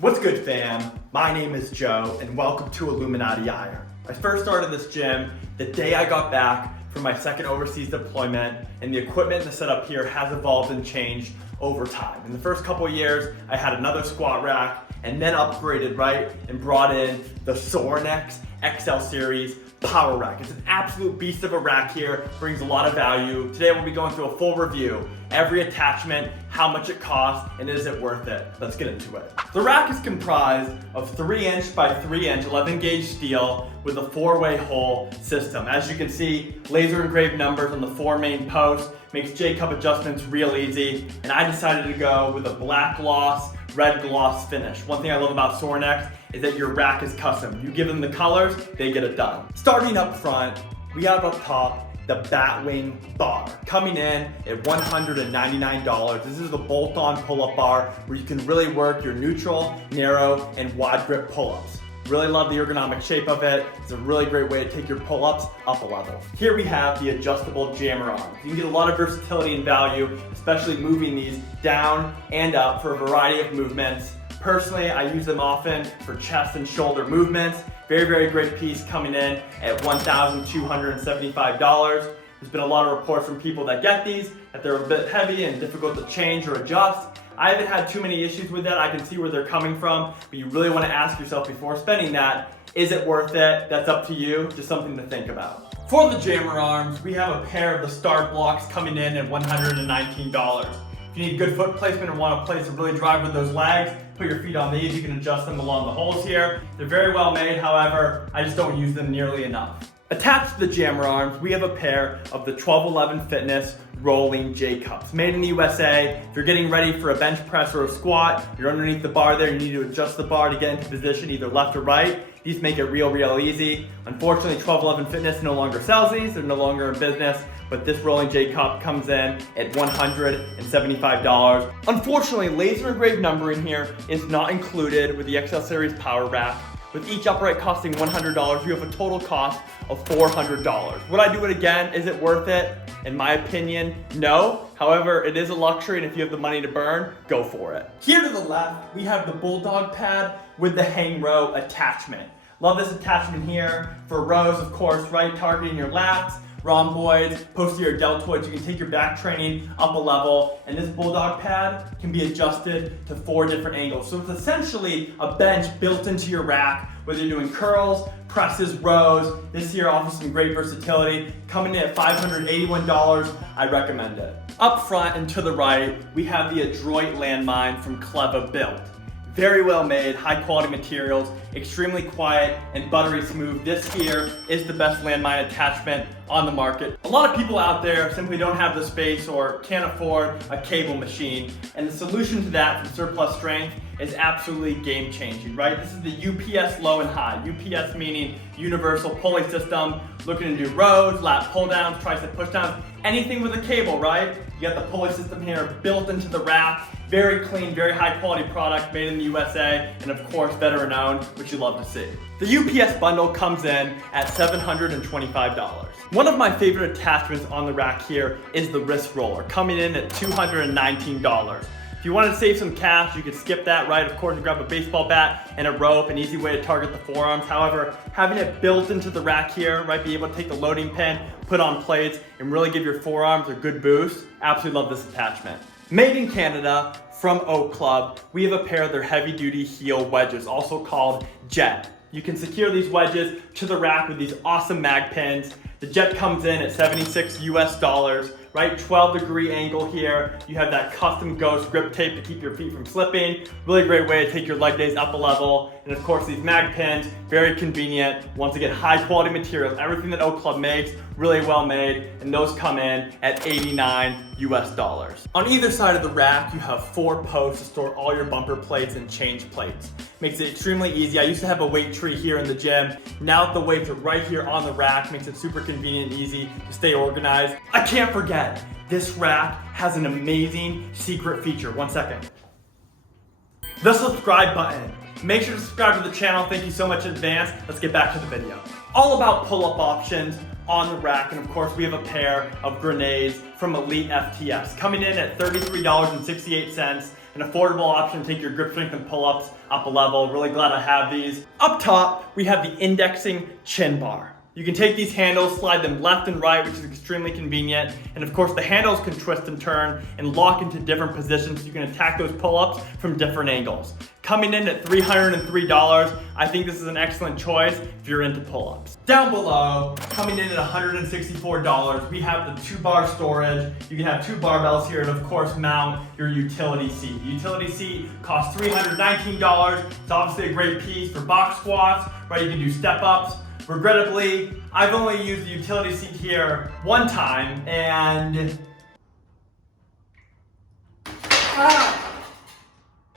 What's good, fam? My name is Joe and welcome to Illuminati Iron. I first started this gym the day I got back from my second overseas deployment, and the equipment and the setup here has evolved and changed over time. In the first couple of years, I had another squat rack and then upgraded, and brought in the Sorinex XL Series Power Rack. It's an absolute beast of a rack here, brings a lot of value. Today we'll be going through a full review, every attachment, how much it costs, and is it worth it? Let's get into it. The rack is comprised of 3" by 3" 11 gauge steel with a 4-way hole system. As you can see, laser engraved numbers on the 4 main posts, makes J-cup adjustments real easy, and I decided to go with a black gloss, red gloss finish. One thing I love about Sorinex is that your rack is custom. You give them the colors, they get it done. Starting up front, we have up top the Batwing bar, coming in at $199. This is the bolt-on pull-up bar where you can really work your neutral, narrow, and wide grip pull-ups. Really love the ergonomic shape of it. It's a really great way to take your pull-ups up a level. Here we have the adjustable jammer arms. You can get a lot of versatility and value, especially moving these down and up for a variety of movements. Personally, I use them often for chest and shoulder movements. Very, very great piece, coming in at $1,275. There's been a lot of reports from people that get these, that they're a bit heavy and difficult to change or adjust. I haven't had too many issues with that. I can see where they're coming from, but you really want to ask yourself before spending that, is it worth it? That's up to you, just something to think about. For the jammer arms, we have a pair of the Star blocks coming in at $119. If you need good foot placement and want a place to really drive with those legs, put your feet on these. You can adjust them along the holes here. They're very well made, however, I just don't use them nearly enough. Attached to the jammer arms, we have a pair of the 1211 Fitness rolling J-cups, made in the USA. If you're getting ready for a bench press or a squat, you're underneath the bar there, you need to adjust the bar to get into position, either left or right. These make it real easy. Unfortunately, 1211 Fitness no longer sells these, they're no longer in business, but this rolling J-cup comes in at $175. Unfortunately, laser engraved numbering here is not included with the XL Series Power Rack. With each upright costing $100, you have a total cost of $400. Would I do it again? Is it worth it? In my opinion, no. However, it is a luxury, and if you have the money to burn, go for it. Here to the left, we have the Bulldog pad with the hang row attachment. Love this attachment here for rows, of course, targeting your lats, rhomboids, posterior deltoids. You can take your back training up a level, and this Bulldog pad can be adjusted to 4 different angles. So it's essentially a bench built into your rack, whether you're doing curls, presses, rows. This here offers some great versatility. Coming in at $581, I recommend it. Up front and to the right, we have the Adroit landmine from Cleva Built. Very well made, high quality materials, extremely quiet and buttery smooth. This here is the best landmine attachment on the market. A lot of people out there simply don't have the space or can't afford a cable machine, and the solution to that from Surplus Strength is absolutely game changing, This is the UPS low and high. UPS meaning universal pulley system, looking to do rows, lat pull downs, tricep push downs, anything with a cable, You got the pulley system here built into the rack. Very clean, very high quality product, made in the USA, and of course veteran owned, which you love to see. The UPS bundle comes in at $725. One of my favorite attachments on the rack here is the wrist roller, coming in at $219. If you want to save some cash, you could skip that, Of course, you grab a baseball bat and a rope, an easy way to target the forearms. However, having it built into the rack here, Be able to take the loading pin, put on plates, and really give your forearms a good boost. Absolutely love this attachment. Made in Canada from Oak Club, we have a pair of their heavy-duty heel wedges, also called Jet. You can secure these wedges to the rack with these awesome mag pins. The Jet comes in at $76 US, 12-degree angle here. You have that custom ghost grip tape to keep your feet from slipping. Really great way to take your leg days up a level. And of course, these mag pins, very convenient. Once again, high quality materials, everything that Oak Club makes, really well made, and those come in at $89 US. On either side of the rack, you have 4 posts to store all your bumper plates and change plates. Makes it extremely easy. I used to have a weight tree here in the gym. Now that the weights are right here on the rack, makes it super convenient and easy to stay organized. I can't forget, this rack has an amazing secret feature. One second. The subscribe button. Make sure to subscribe to the channel. Thank you so much in advance. Let's get back to the video. All about pull-up options on the rack, and of course we have a pair of grenades from Elite FTS coming in at $33.68. an affordable option to take your grip strength and pull-ups up a level. Really glad I have these. Up top, we have the indexing chin bar. You can take these handles, slide them left and right, which is extremely convenient. And of course, the handles can twist and turn and lock into different positions so you can attack those pull-ups from different angles. Coming in at $303, I think this is an excellent choice if you're into pull-ups. Down below, coming in at $164, we have the 2-bar storage. You can have 2 barbells here and of course mount your utility seat. The utility seat costs $319. It's obviously a great piece for box squats, right? You can do step-ups. Regrettably, I've only used the utility seat here one time and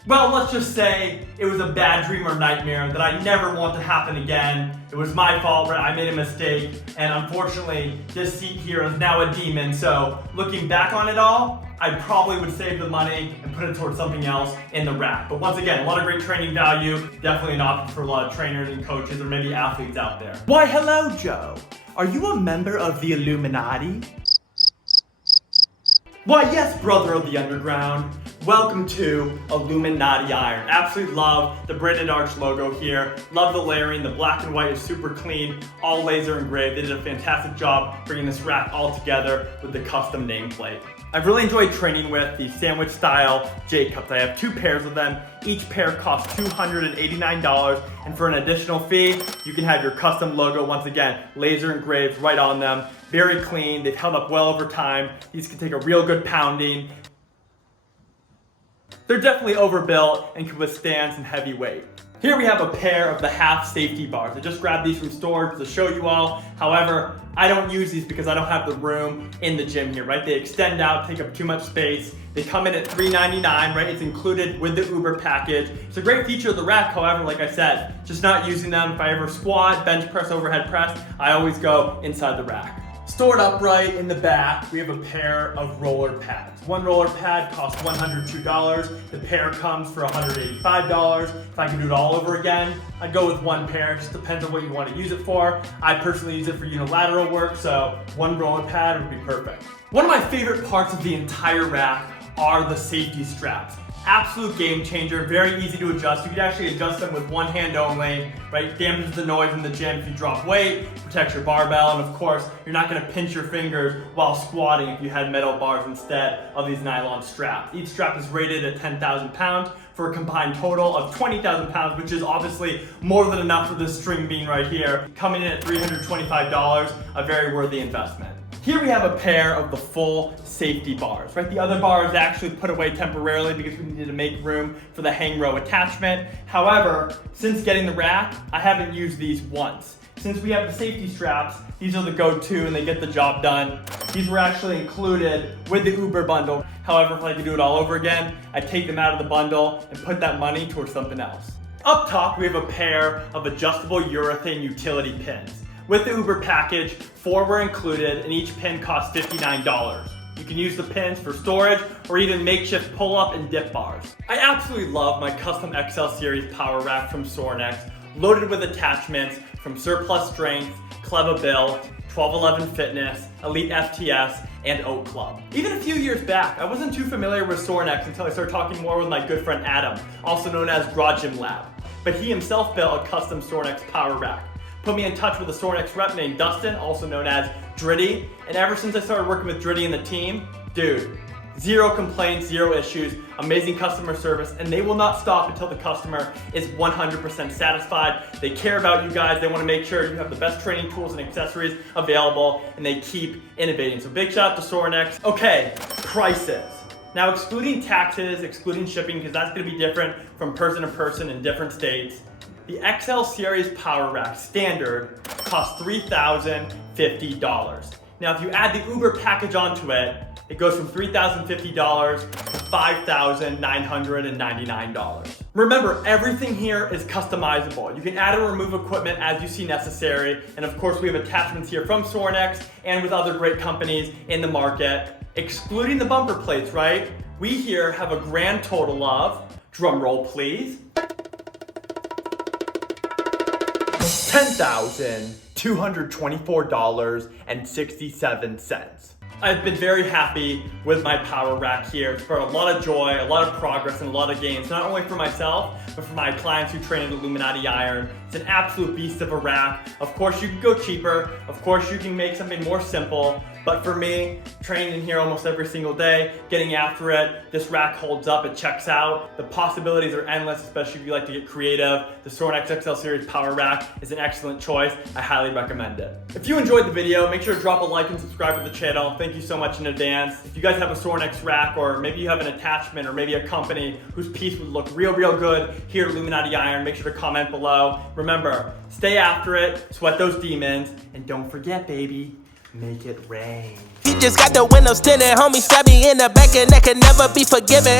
well, let's just say it was a bad dream or nightmare that I never want to happen again. It was my fault, right? I made a mistake, and unfortunately, this seat here is now a demon. So looking back on it all, I probably would save the money and put it towards something else in the rack. But once again, a lot of great training value, definitely an option for a lot of trainers and coaches or maybe athletes out there. Why, hello, Joe. Are you a member of the Illuminati? Why, yes, brother of the underground. Welcome to Illuminati Iron. Absolutely love the Branded Arch logo here. Love the layering. The black and white is super clean, all laser engraved. They did a fantastic job bringing this rack all together with the custom nameplate. I've really enjoyed training with the sandwich style J cups. I have 2 pairs of them. Each pair costs $289, and for an additional fee, you can have your custom logo, once again, laser engraved right on them. Very clean, they've held up well over time. These can take a real good pounding. They're definitely overbuilt and can withstand some heavy weight. Here we have a pair of the half safety bars. I just grabbed these from storage to show you all. However, I don't use these because I don't have the room in the gym here, right? They extend out, take up too much space. They come in at $399, right? It's included with the Uber package. It's a great feature of the rack. However, like I said, just not using them. If I ever squat, bench press, overhead press, I always go inside the rack. Stored upright in the back, we have a pair of roller pads. One roller pad costs $102. The pair comes for $185. If I could do it all over again, I'd go with one pair. It just depends on what you want to use it for. I personally use it for unilateral work, so one roller pad would be perfect. One of my favorite parts of the entire rack are the safety straps. Absolute game changer, very easy to adjust. You can actually adjust them with one hand only, right? Dampens the noise in the gym if you drop weight, protects your barbell, and of course, you're not gonna pinch your fingers while squatting if you had metal bars instead of these nylon straps. Each strap is rated at 10,000 pounds for a combined total of 20,000 pounds, which is obviously more than enough for this string bean right here. Coming in at $325, a very worthy investment. Here we have a pair of the full safety bars, right? The other bar is actually put away temporarily because we needed to make room for the hang row attachment. However, since getting the rack, I haven't used these once. Since we have the safety straps, these are the go-to and they get the job done. These were actually included with the Uber bundle. However, if I could do it all over again, I'd take them out of the bundle and put that money towards something else. Up top, we have a pair of adjustable urethane utility pins. With the Uber package, 4 were included and each pin costs $59. You can use the pins for storage or even makeshift pull-up and dip bars. I absolutely love my custom XL Series power rack from Sorinex, loaded with attachments from Surplus Strength, Clever Build, 1211 Fitness, Elite FTS, and Oak Club. Even a few years back, I wasn't too familiar with Sorinex until I started talking more with my good friend Adam, also known as Garage Gym Lab. But he himself built a custom Sorinex power rack. Put me in touch with a Sorinex rep named Dustin, also known as Dritty, and ever since I started working with Dritty and the team, dude, zero complaints, zero issues, amazing customer service, and they will not stop until the customer is 100% satisfied. They care about you guys, they want to make sure you have the best training tools and accessories available, and they keep innovating. So big shout out to Sorinex. Okay, prices. Now excluding taxes, excluding shipping, because that's going to be different from person to person in different states, the XL Series Power Rack Standard costs $3,050. Now, if you add the Uber package onto it, it goes from $3,050 to $5,999. Remember, everything here is customizable. You can add or remove equipment as you see necessary. And of course, we have attachments here from Sorinex and with other great companies in the market. Excluding the bumper plates, right? We here have a grand total of, drum roll please, $10,224.67. I've been very happy with my power rack here. It's brought a lot of joy, a lot of progress, and a lot of gains, not only for myself, but for my clients who train in Illuminati iron. It's an absolute beast of a rack. Of course, you can go cheaper. Of course, you can make something more simple. But for me, training in here almost every single day, getting after it, this rack holds up, it checks out. The possibilities are endless, especially if you like to get creative. The Soren XXL Series Power Rack is an excellent choice. I highly recommend it. If you enjoyed the video, make sure to drop a like and subscribe to the channel. Thank you so much in advance. If you guys have a Soren X rack, or maybe you have an attachment, or maybe a company whose piece would look real good here at Illuminati Iron, make sure to comment below. Remember, stay after it, sweat those demons, and don't forget, baby, make it rain. He just got the windows tinted, homie, stab me in the back and that can never be forgiven.